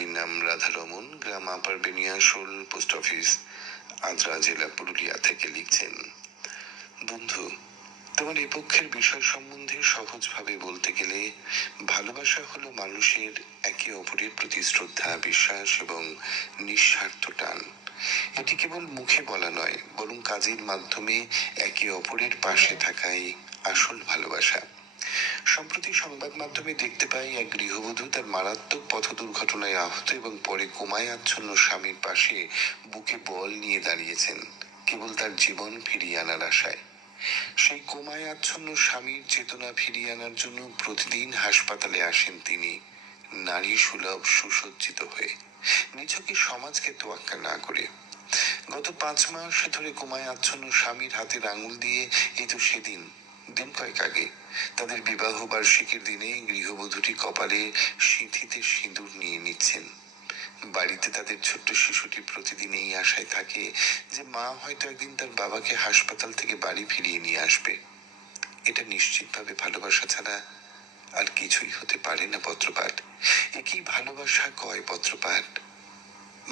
বাড়ির নাম রাধারমন, গ্রাম আপার বেনিয়াশোল, post office Adra, জেলা পুরুলিয়া থেকে লিখছেন, বন্ধু, তোমার এ পক্ষের বিষয় সম্বন্ধে সহজভাবে বলতে গেলে ভালোবাসা হলো মানুষের একে অপরের প্রতি শ্রদ্ধা, বিশ্বাস এবং নিঃস্বার্থ টান। এটি কেবল মুখে বলা নয়, বরং কাজের মাধ্যমে একে অপরের পাশে থাকাই আসল ভালোবাসা। সম্প্রতি সংবাদ মাধ্যমে দেখতে পাই এক গৃহবধূ তার মারাত্মক পথ দুর্ঘটনায় আহত এবং পরে কোমায় আচ্ছন্ন স্বামীর পাশে বুকে বল নিয়ে দাঁড়িয়েছেন, কেবল তার জীবন ফিরিয়ে আনার আশায়। সেই কোমায় আচ্ছন্ন স্বামীর চেতনা ফিরিয়ে আনার জন্য প্রতিদিন হাসপাতালে আসেন তিনি, নারী সুলভ সুসজ্জিত হয়ে, নিছকই সমাজকে তোয়াক্কা না করে। গত 5 মাস ধরে কোমায় আচ্ছন্ন স্বামীর হাতের আঙুল দিয়ে, এই তো সেদিন, দিন কয়েক আগে, তাদের বিবাহ বার্ষিকীর দিনে গৃহবধূটি কপালে সিঁথিতে সিঁদুর নিয়ে নিচ্ছেন। বাড়িতে তাদের ছোট্ট শিশুটি প্রতিদিন এই আশায় থাকে যে মা হয়তো একদিন তার বাবাকে হাসপাতাল থেকে বাড়ি ফিরিয়ে নিয়ে আসবে। এটা নিশ্চিতভাবে ভালোবাসা ছাড়া আর কিছুই হতে পারে না পত্রপাঠ। একই ভালোবাসা কয় পত্রপাঠ।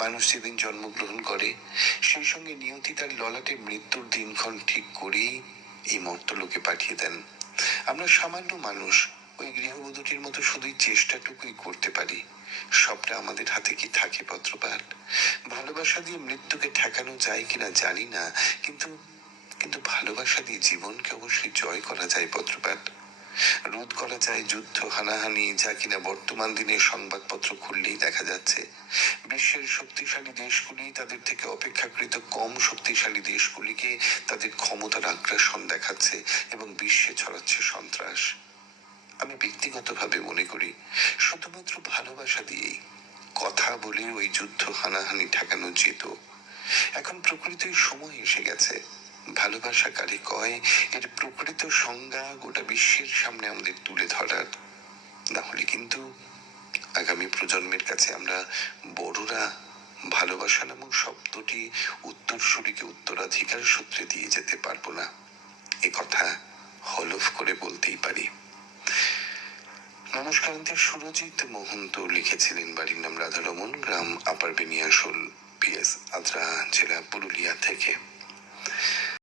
মানুষ যেদিন জন্মগ্রহণ করে, সেই সঙ্গে নিয়তি তার ললাটে মৃত্যুর দিনক্ষণ ঠিক করেই এই মর্তলোকে পাঠিয়ে দেন। আমরা সামান্য মানুষ, ওই গৃহবধূটির মতো শুধুই চেষ্টাটুকুই করতে পারি। সবটা আমাদের হাতে কি থাকে পত্রপাঠ? ভালোবাসা দিয়ে মৃত্যুকে ঠেকানো যায় কিনা জানি না, কিন্তু কিন্তু ভালোবাসা দিয়ে জীবনকে অবশ্যই জয় করা যায় পত্রপাঠ। রোধ করা যায় যুদ্ধ, হানাহানি, যা কিনা বর্তমান দিনে সংবাদপত্র খুললেই দেখা যাচ্ছে। বিশ্বের শক্তিশালী দেশগুলি তাদের থেকে অপেক্ষাকৃত কম শক্তিশালী দেশগুলিকে তাদের ক্ষমতার আগ্রাসন দেখাচ্ছে এবং বিশ্বে ছড়াচ্ছে সন্ত্রাস। আমি ব্যক্তিগতভাবে মনে করি, শুধুমাত্র ভালোবাসা দিয়েই, কথা বলে ওই যুদ্ধ হানাহানি ঠেকানো যেত। এখন প্রকৃতির সময় এসে গেছে। ভালোবাসা কারে কয়, এর প্রকৃত সংজ্ঞা গোটা বিশ্বের সামনে আমাদের তুলে ধরার। না হলে কিন্তু আগামী প্রজন্মের কাছে আমরা বড়রা ভালোবাসা নামক শব্দটি উত্তরসূরিকে উত্তরাধিকার সূত্রে দিয়ে যেতে পারবো না। এ কথা হলফ করে বলতেই পারি। নমস্কারান্তে সুরজিৎ মোহন্ত লিখেছিলেন, বাড়ির নাম রাধারমন, গ্রাম আপার বেনিয়াশোল, PS আদ্রা, জেলা পুরুলিয়া থেকে।